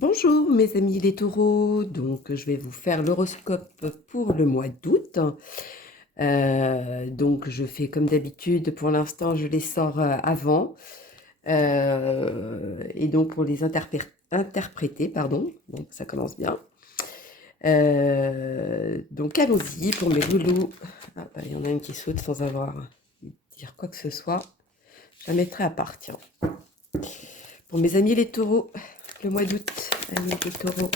Bonjour mes amis les taureaux, donc je vais vous faire l'horoscope pour le mois d'août. Donc je fais comme d'habitude, pour l'instant je les sors avant. Et donc pour les interpréter, pardon, donc ça commence bien. Donc allons-y pour mes loulous. Ah, bah, il y en a une qui saute sans avoir dire quoi que ce soit. Je la mettrai à part, tiens. Pour mes amis les taureaux, le mois d'août, amis les taureaux,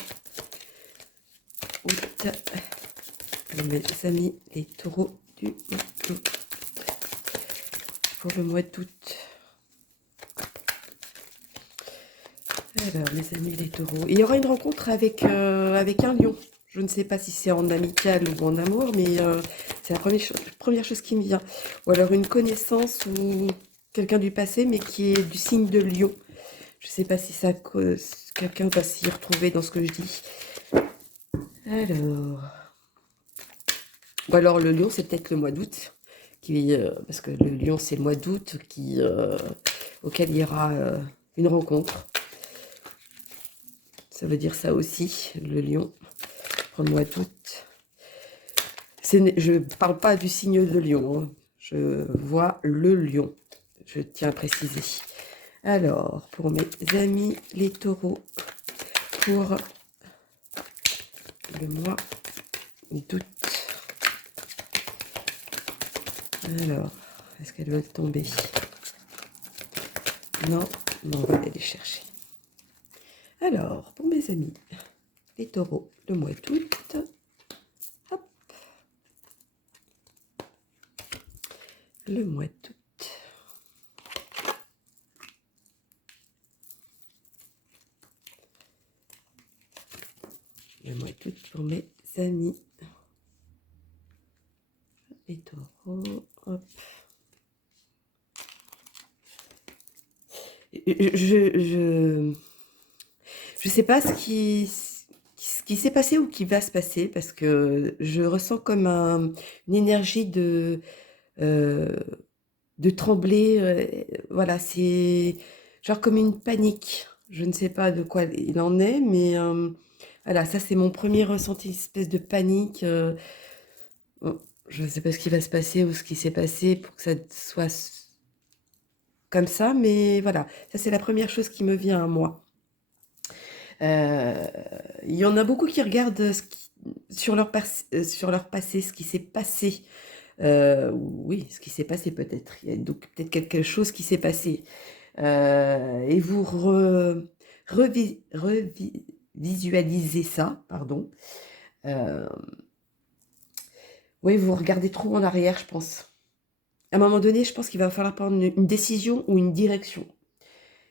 août. Mes amis, les taureaux du mois d'août. Pour le mois d'août. Alors, mes amis, les taureaux. Il y aura une rencontre avec un lion. Je ne sais pas si c'est en amical ou en amour, mais c'est la première chose qui me vient. Ou alors une connaissance ou quelqu'un du passé, mais qui est du signe de lion. Je ne sais pas si ça quelqu'un va s'y retrouver dans ce que je dis. Alors. Ou alors le lion, c'est peut-être le mois d'août. Parce que le lion, c'est le mois d'août auquel il y aura une rencontre. Ça veut dire ça aussi, le lion, pour le mois d'août. Je ne parle pas du signe de lion, hein. Je vois le lion, je tiens à préciser. Alors, pour mes amis les taureaux, pour le mois d'août. Alors, est-ce qu'elles veulent tomber? Non, on va aller les chercher. Alors, pour mes amis, les taureaux, le mois d'août. Hop. Le mois d'août. Le mois d'août pour mes amis. Les taureaux. Hop. Je sais pas ce qui s'est passé ou qui va se passer parce que je ressens comme une énergie euh, de trembler. Voilà, c'est genre comme une panique. Je ne sais pas de quoi il en est, mais voilà, ça c'est mon premier ressenti, une espèce de panique. Bon, je ne sais pas ce qui va se passer ou ce qui s'est passé pour que ça soit comme ça, mais voilà, ça c'est la première chose qui me vient à moi. Euh, Il y en a beaucoup qui regardent sur leur passé, ce qui s'est passé. Oui, ce qui s'est passé peut-être. Il y a donc peut-être quelque chose qui s'est passé. Et vous revisualisez ça, pardon. Euh, oui, vous regardez trop en arrière, je pense. À un moment donné, je pense qu'il va falloir prendre une décision ou une direction.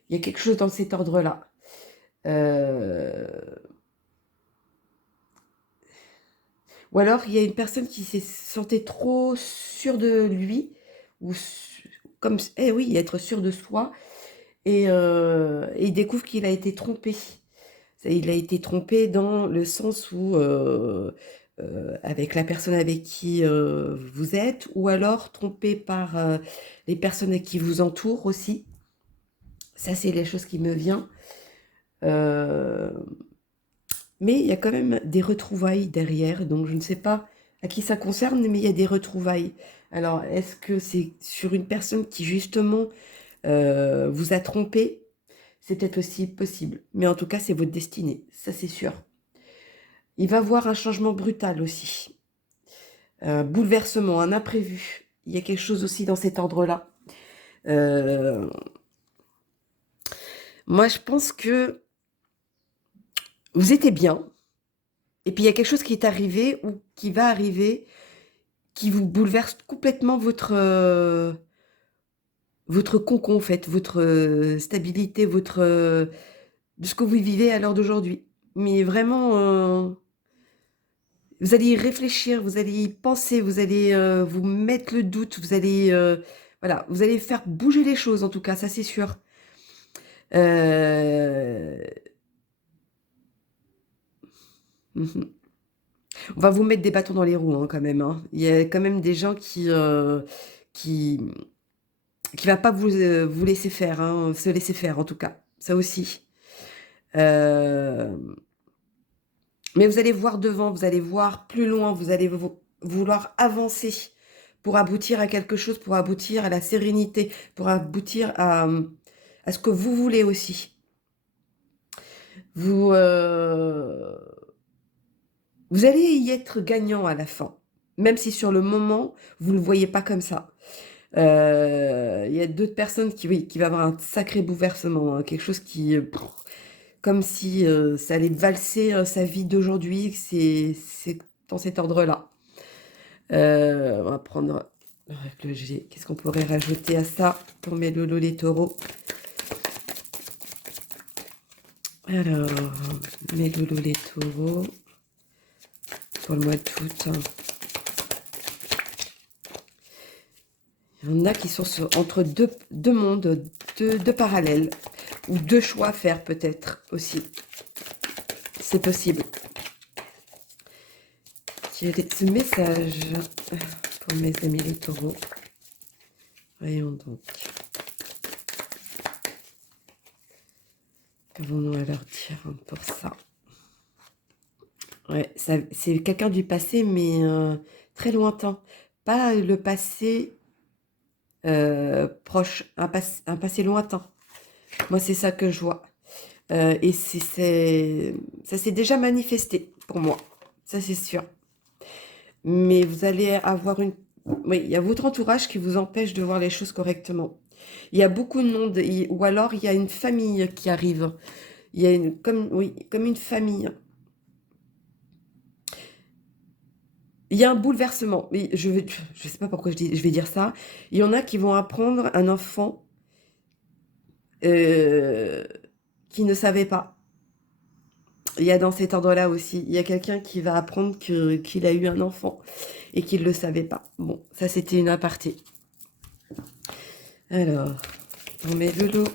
Il y a quelque chose dans cet ordre-là. Euh, Ou alors, il y a une personne qui s'est sentie trop sûre de lui, ou comme, eh oui, être sûr de soi, et il découvre qu'il a été trompé. Il a été trompé dans le sens où, avec la personne avec qui vous êtes, ou alors trompé par les personnes qui vous entourent aussi. Ça, c'est les choses qui me viennent. Euh, Mais il y a quand même des retrouvailles derrière, donc je ne sais pas à qui ça concerne, mais il y a des retrouvailles. Alors, est-ce que c'est sur une personne qui justement vous a trompé? C'est peut-être aussi possible, mais en tout cas, c'est votre destinée, ça c'est sûr. Il va y avoir un changement brutal aussi, un bouleversement, un imprévu. Il y a quelque chose aussi dans cet ordre-là. Euh, Moi, je pense que vous étiez bien, et puis il y a quelque chose qui est arrivé ou qui va arriver qui vous bouleverse complètement votre cocon, en fait, votre stabilité, de ce que vous vivez à l'heure d'aujourd'hui. Mais vraiment, vous allez y réfléchir, vous allez y penser, vous allez vous mettre le doute, voilà, vous allez faire bouger les choses, en tout cas, ça c'est sûr. Euh, mhm. On va vous mettre des bâtons dans les roues, hein, quand même, hein. Il y a quand même des gens qui, qui va pas vous laisser faire, hein, se laisser faire, en tout cas. Ça aussi. Euh, mais vous allez voir devant, vous allez voir plus loin, vous allez vouloir avancer pour aboutir à quelque chose, pour aboutir à la sérénité, pour aboutir à ce que vous voulez aussi. Vous, vous allez y être gagnant à la fin, même si sur le moment, vous ne le voyez pas comme ça. Il y a d'autres personnes oui, qui va avoir un sacré bouleversement, hein, quelque chose qui, comme si ça allait valser sa vie d'aujourd'hui, c'est dans cet ordre-là. On va prendre le G. Qu'est-ce qu'on pourrait rajouter à ça pour mes lolos les taureaux? Alors, mes lolos les taureaux pour le mois d'août. Il y en a qui sont entre deux mondes, deux parallèles, ou deux choix à faire peut-être aussi. C'est possible. J'ai ce message pour mes amis les taureaux. Voyons donc. Qu'avons-nous à leur dire pour ça? Ouais, c'est quelqu'un du passé, mais très lointain. Pas le passé proche, un passé lointain. Moi, c'est ça que je vois. Et ça s'est déjà manifesté pour moi. Ça, c'est sûr. Mais vous allez avoir Oui, il y a votre entourage qui vous empêche de voir les choses correctement. Il y a beaucoup de monde, ou alors il y a une famille qui arrive. Il y a comme une famille. Il y a un bouleversement. Mais je sais pas pourquoi je vais dire ça. Il y en a qui vont apprendre un enfant qui ne savait pas. Il y a dans cet ordre-là aussi, il y a quelqu'un qui va apprendre qu'il a eu un enfant et qu'il ne le savait pas. Bon, ça c'était une aparté. Alors, on met le lot.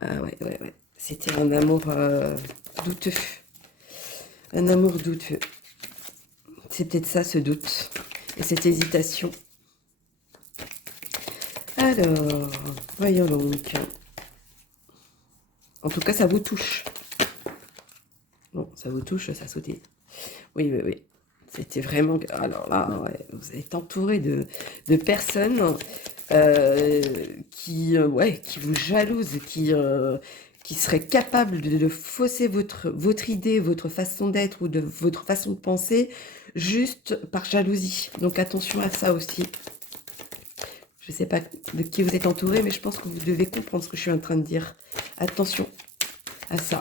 Ah ouais. C'était un amour douteux. Un amour douteux. C'est peut-être ça, ce doute. Et cette hésitation. Alors, voyons donc. En tout cas, ça vous touche. Bon, ça vous touche, ça sautait. Oui. C'était vraiment... Alors là, ouais, vous êtes entouré de personnes qui vous jalousent, qui seraient capables de fausser votre idée, votre façon d'être ou de votre façon de penser, juste par jalousie. Donc attention à ça aussi. Je ne sais pas de qui vous êtes entouré, mais je pense que vous devez comprendre ce que je suis en train de dire. Attention à ça.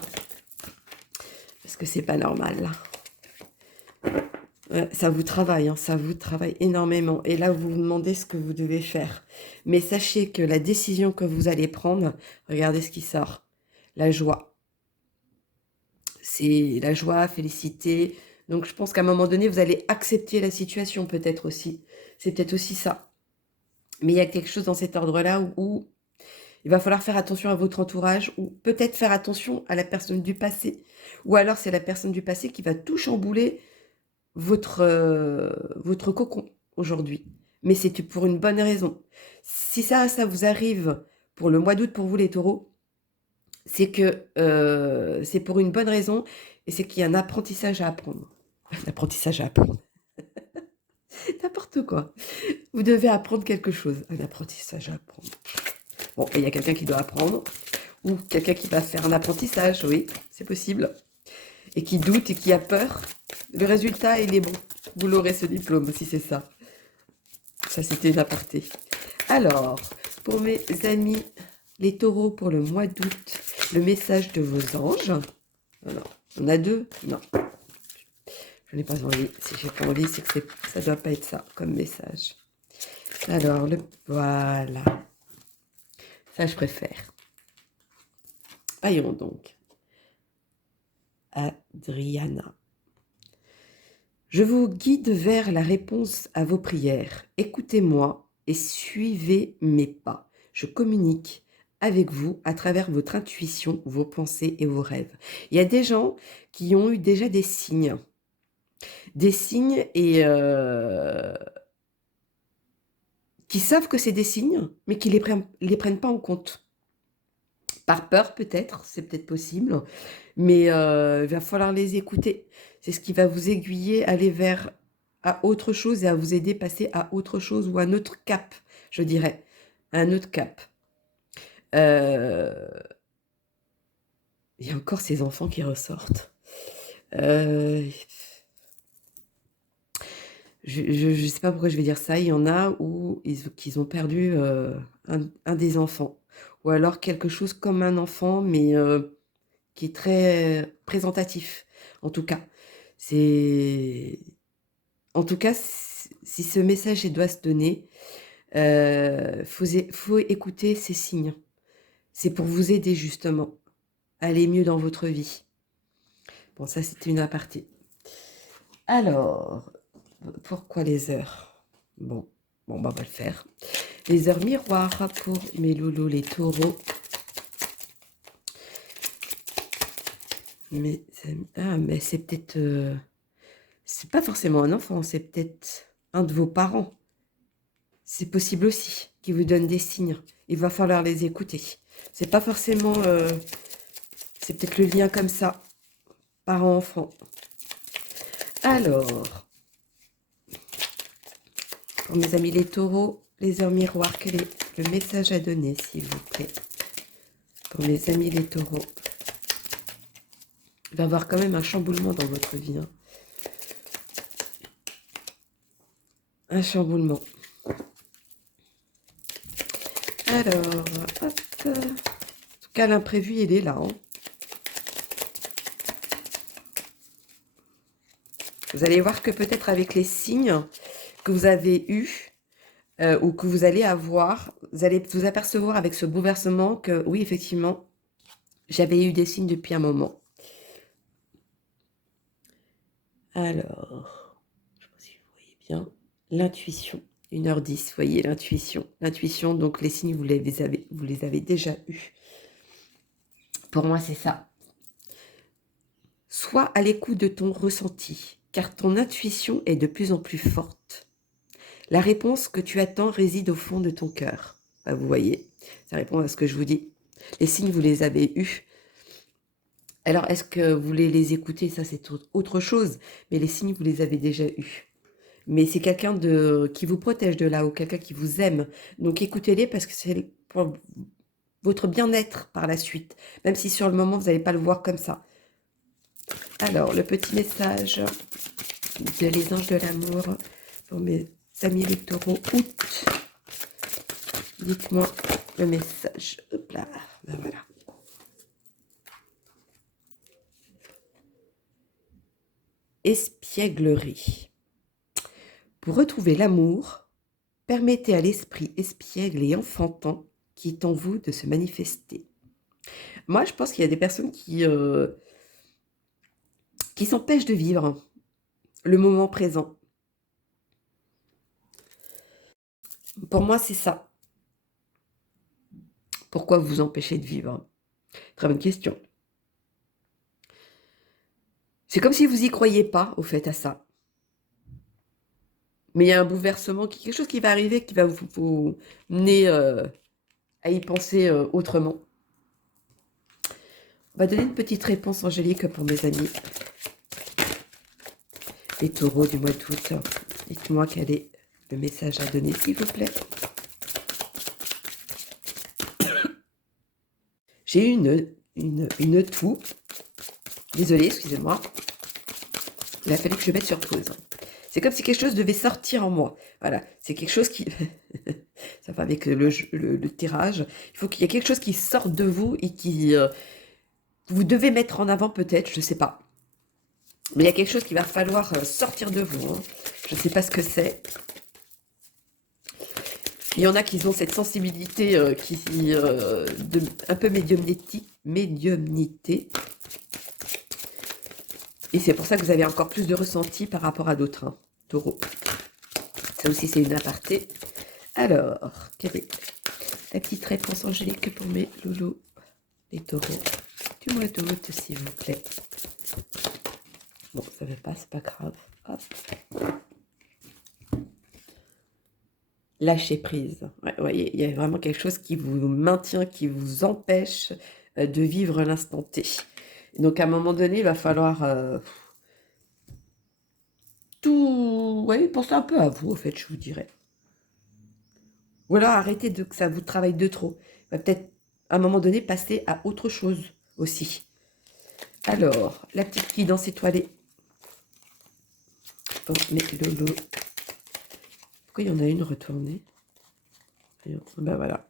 Parce que c'est pas normal, là. Ça vous travaille, hein, ça vous travaille énormément. Et là, vous vous demandez ce que vous devez faire. Mais sachez que la décision que vous allez prendre, regardez ce qui sort. La joie. C'est la joie, félicité. Donc, je pense qu'à un moment donné, vous allez accepter la situation, peut-être aussi. C'est peut-être aussi ça. Mais il y a quelque chose dans cet ordre-là où il va falloir faire attention à votre entourage, ou peut-être faire attention à la personne du passé. Ou alors, c'est la personne du passé qui va tout chambouler votre cocon aujourd'hui. Mais c'est pour une bonne raison. Si ça vous arrive pour le mois d'août pour vous les taureaux, c'est que c'est pour une bonne raison et c'est qu'il y a un apprentissage à apprendre. Un apprentissage à apprendre. N'importe quoi. Vous devez apprendre quelque chose. Un apprentissage à apprendre. Bon, il y a quelqu'un qui doit apprendre ou quelqu'un qui va faire un apprentissage, oui, c'est possible. Et qui doute et qui a peur. Le résultat, il est bon. Vous l'aurez ce diplôme, si c'est ça. Ça, c'était une aparté. Alors, pour mes amis, les taureaux, pour le mois d'août, le message de vos anges. Alors, on a deux? Non. Je n'ai pas envie. Si j'ai pas envie, c'est que ça ne doit pas être ça comme message. Alors, voilà. Ça, je préfère. Voyons donc. Adriana. Je vous guide vers la réponse à vos prières. Écoutez-moi et suivez mes pas. Je communique avec vous à travers votre intuition, vos pensées et vos rêves. Il y a des gens qui ont eu déjà des signes. Des signes et qui savent que c'est des signes, mais qui les prennent pas en compte. Par peur peut-être, c'est peut-être possible, mais il va falloir les écouter. C'est ce qui va vous aiguiller, aller vers à autre chose et à vous aider à passer à autre chose ou à un autre cap, je dirais, un autre cap. Il y a encore ces enfants qui ressortent. Je sais pas pourquoi je vais dire ça. Il y en a où qu'ils ont perdu un des enfants. Ou alors quelque chose comme un enfant, mais qui est très présentatif. En tout cas, c'est... En tout cas, si ce message doit se donner, faut écouter ces signes. C'est pour vous aider justement à aller mieux dans votre vie. Bon, ça c'était une aparté. Alors, pourquoi les heures? Bon, bah, on va le faire. Les heures miroirs pour mes loulous, les taureaux. Mais c'est peut-être... c'est pas forcément un enfant, c'est peut-être un de vos parents. C'est possible aussi qui vous donne des signes. Il va falloir les écouter. C'est pas forcément... c'est peut-être le lien comme ça, parent-enfant. Alors, pour mes amis les taureaux, les heures miroirs, quel est le message à donner, s'il vous plaît? Pour mes amis les taureaux. Il va y avoir quand même un chamboulement dans votre vie. Hein. Un chamboulement. Alors, hop. En tout cas, l'imprévu, il est là. Hein. Vous allez voir que peut-être avec les signes que vous avez eus ou que vous allez avoir, vous allez vous apercevoir avec ce bouleversement que oui, effectivement, j'avais eu des signes depuis un moment. Alors, je ne sais pas si vous voyez bien, l'intuition, 1h10, vous voyez l'intuition. L'intuition, donc les signes, vous les avez déjà eus. Pour moi, c'est ça. Sois à l'écoute de ton ressenti, car ton intuition est de plus en plus forte. La réponse que tu attends réside au fond de ton cœur. Bah, vous voyez, ça répond à ce que je vous dis. Les signes, vous les avez eus. Alors, est-ce que vous voulez les écouter? Ça, c'est autre chose. Mais les signes, vous les avez déjà eus. Mais c'est quelqu'un qui vous protège de là-haut, quelqu'un qui vous aime. Donc, écoutez-les parce que c'est pour votre bien-être par la suite. Même si sur le moment, vous n'allez pas le voir comme ça. Alors, le petit message de les anges de l'amour pour mes amis les taureaux, août. Dites-moi le message. Hop là, ben voilà. Espièglerie. Pour retrouver l'amour, permettez à l'esprit espiègle et enfantin qui est en vous de se manifester. Moi, je pense qu'il y a des personnes qui s'empêchent de vivre le moment présent. Pour moi, c'est ça. Pourquoi vous vous empêchez de vivre? Très bonne question. C'est comme si vous n'y croyez pas, au fait, à ça. Mais il y a un bouleversement, quelque chose qui va arriver, qui va vous mener à y penser autrement. On va donner une petite réponse angélique pour mes amis. Les taureaux du mois d'août. Dites-moi quel est le message à donner, s'il vous plaît. J'ai eu une toux. Désolée, excusez-moi. Il a fallu que je mette sur pause. C'est comme si quelque chose devait sortir en moi. Voilà, c'est quelque chose qui... ça va avec le tirage. Il faut qu'il y ait quelque chose qui sorte de vous et qui... vous devez mettre en avant peut-être, je ne sais pas. Mais il y a quelque chose qui va falloir sortir de vous. Hein. Je ne sais pas ce que c'est. Il y en a qui ont cette sensibilité un peu médiumnité. Et c'est pour ça que vous avez encore plus de ressenti par rapport à d'autres, hein, taureaux. Ça aussi, c'est une aparté. Alors, quelle est la petite réponse angélique pour mes loulous, les taureaux du mois d'août, s'il vous plaît? Bon, ça ne va pas, c'est pas grave. Hop. Lâcher prise. Ouais, ouais, il y a vraiment quelque chose qui vous maintient, qui vous empêche de vivre l'instant T. Donc à un moment donné, il va falloir tout... Ouais, penser un peu à vous, en fait, je vous dirais. Ou alors arrêtez de que ça vous travaille de trop. Il va peut-être à un moment donné passer à autre chose aussi. Alors, la petite fille dans ses toilettes. Oh, mais Lolo. Pourquoi il y en a une retournée? Ben voilà.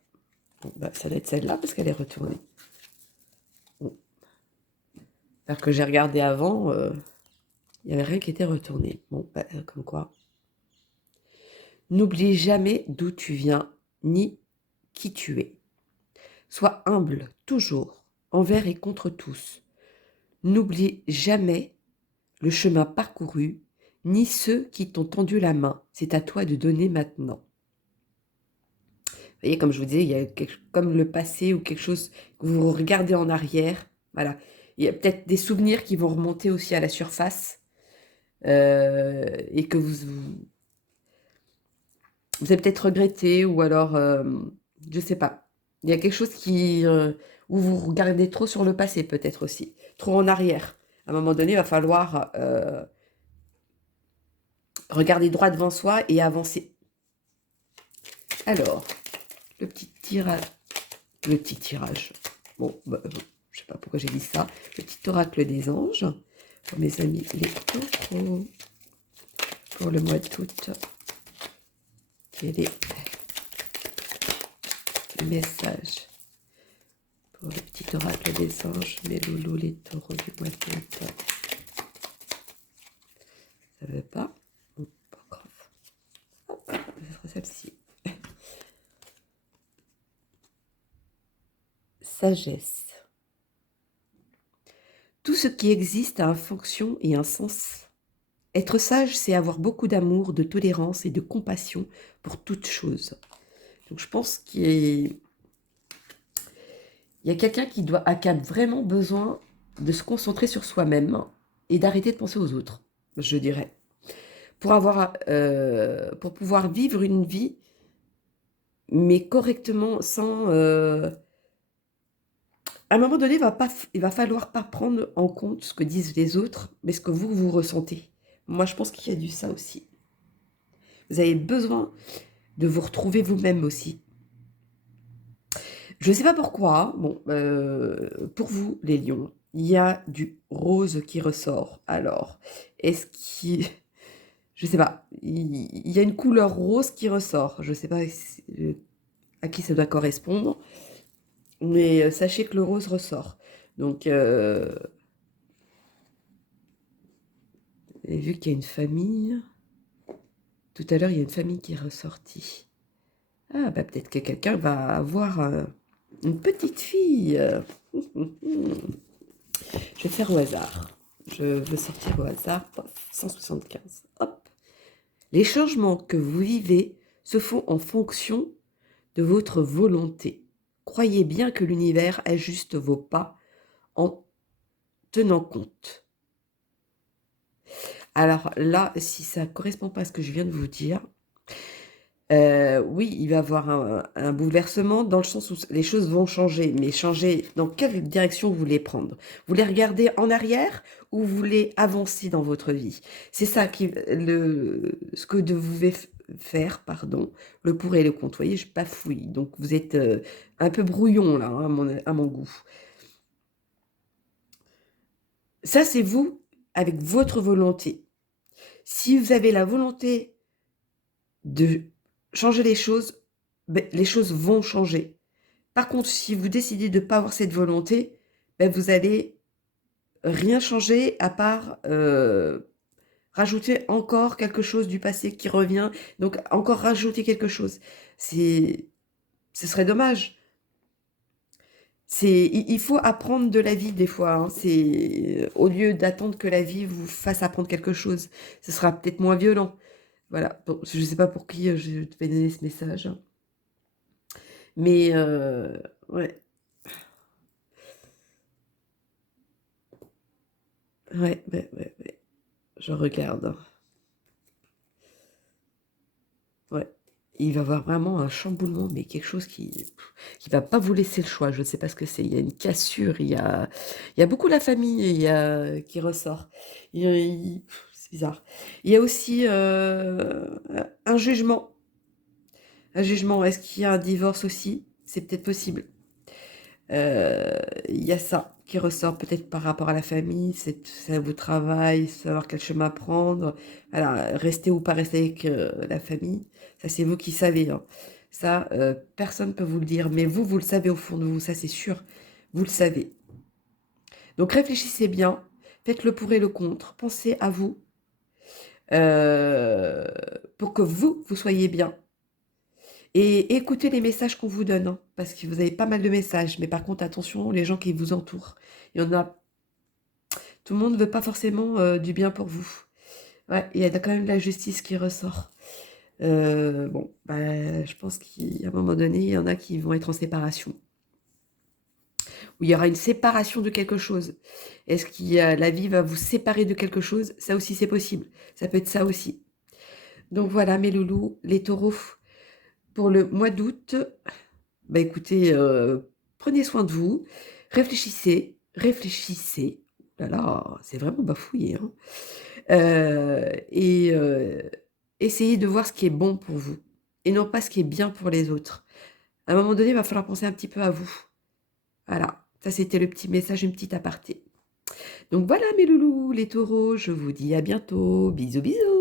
Bon, bah, ça doit être celle-là parce qu'elle est retournée. Bon. Alors que j'ai regardé avant, il n'y avait rien qui était retourné. Bon, bah, comme quoi. N'oublie jamais d'où tu viens, ni qui tu es. Sois humble, toujours, envers et contre tous. N'oublie jamais le chemin parcouru, ni ceux qui t'ont tendu la main. C'est à toi de donner maintenant. Vous voyez, comme je vous disais, il y a comme le passé ou quelque chose que vous regardez en arrière. Voilà. Il y a peut-être des souvenirs qui vont remonter aussi à la surface et que vous avez peut-être regretté ou alors, je sais pas. Il y a quelque chose où vous regardez trop sur le passé peut-être aussi, trop en arrière. À un moment donné, il va falloir regarder droit devant soi et avancer. Alors, le petit tirage. Bon, bah, je sais pas pourquoi j'ai dit ça. Le petit oracle des anges pour mes amis les taureaux pour le mois d'août. Quel est le message pour le petit oracle des anges, mes loulous les taureaux du mois d'août? Ça veut pas? Bon, pas grave. Hop, ce sera celle-ci. Sagesse. Tout ce qui existe a une fonction et un sens. Être sage, c'est avoir beaucoup d'amour, de tolérance et de compassion pour toute chose. Donc je pense qu'il y a quelqu'un qui a vraiment besoin de se concentrer sur soi-même et d'arrêter de penser aux autres, je dirais. Pour pouvoir vivre une vie, mais correctement, sans... à un moment donné, il va falloir pas prendre en compte ce que disent les autres, mais ce que vous ressentez. Moi, je pense qu'il y a du ça aussi. Vous avez besoin de vous retrouver vous-même aussi. Je ne sais pas pourquoi, bon, pour vous, les lions, il y a du rose qui ressort. Alors, est-ce qu'il... Je sais pas, il y a une couleur rose qui ressort. Je sais pas à qui ça doit correspondre, mais sachez que le rose ressort. Donc, et vu qu'il y a une famille, tout à l'heure, il y a une famille qui est ressortie. Ah, bah peut-être que quelqu'un va avoir une petite fille. Je vais faire au hasard. Je veux sortir au hasard. Pof, 175. Hop. Les changements que vous vivez se font en fonction de votre volonté. Croyez bien que l'univers ajuste vos pas en tenant compte. Alors là, si ça ne correspond pas à ce que je viens de vous dire, oui, il va y avoir un bouleversement dans le sens où les choses vont changer, mais changer dans quelle direction vous voulez prendre? Vous voulez regarder en arrière ou vous voulez avancer dans votre vie? C'est ça ce que vous devez faire, pardon, le pour et le contre. Vous voyez, je bafouille, donc vous êtes un peu brouillon là, hein, à mon goût. Ça, c'est vous avec votre volonté. Si vous avez la volonté de changer les choses, ben, les choses vont changer. Par contre, si vous décidez de ne pas avoir cette volonté, ben, vous allez rien changer à part rajouter encore quelque chose du passé qui revient. Donc, encore rajouter quelque chose. Ce serait dommage. Il faut apprendre de la vie des fois. Hein. Au lieu d'attendre que la vie vous fasse apprendre quelque chose, ce sera peut-être moins violent. Voilà. Bon, je ne sais pas pour qui je vais donner ce message. Hein. Mais, ouais. Ouais, ouais, ouais, ouais. Je regarde. Ouais. Il va y avoir vraiment un chamboulement, mais quelque chose qui va pas vous laisser le choix. Je ne sais pas ce que c'est. Il y a une cassure, il y a beaucoup la famille qui ressort. C'est bizarre. Il y a aussi un jugement. Un jugement. Est-ce qu'il y a un divorce aussi? C'est peut-être possible. Il y a ça qui ressort peut-être par rapport à la famille, c'est vous travail, savoir quel chemin prendre, voilà, rester ou pas rester avec la famille, ça c'est vous qui savez, hein. Ça, personne ne peut vous le dire, mais vous le savez au fond de vous, ça c'est sûr, vous le savez. Donc réfléchissez bien, faites le pour et le contre, pensez à vous, euh, pour que vous soyez bien. Et écoutez les messages qu'on vous donne, hein, parce que vous avez pas mal de messages, mais par contre, attention, les gens qui vous entourent. Il y en a, tout le monde ne veut pas forcément du bien pour vous. Ouais, il y a quand même de la justice qui ressort. Bon, bah, je pense qu'à un moment donné, il y en a qui vont être en séparation. Ou il y aura une séparation de quelque chose. Est-ce que la vie va vous séparer de quelque chose? Ça aussi, c'est possible. Ça peut être ça aussi. Donc voilà, mes loulous, les taureaux, pour le mois d'août, bah écoutez, prenez soin de vous, réfléchissez, réfléchissez. Là là, c'est vraiment bafouillé, hein. Et essayez de voir ce qui est bon pour vous et non pas ce qui est bien pour les autres. À un moment donné, il va falloir penser un petit peu à vous. Voilà, ça c'était le petit message, une petite aparté. Donc voilà mes loulous, les taureaux, je vous dis à bientôt. Bisous bisous.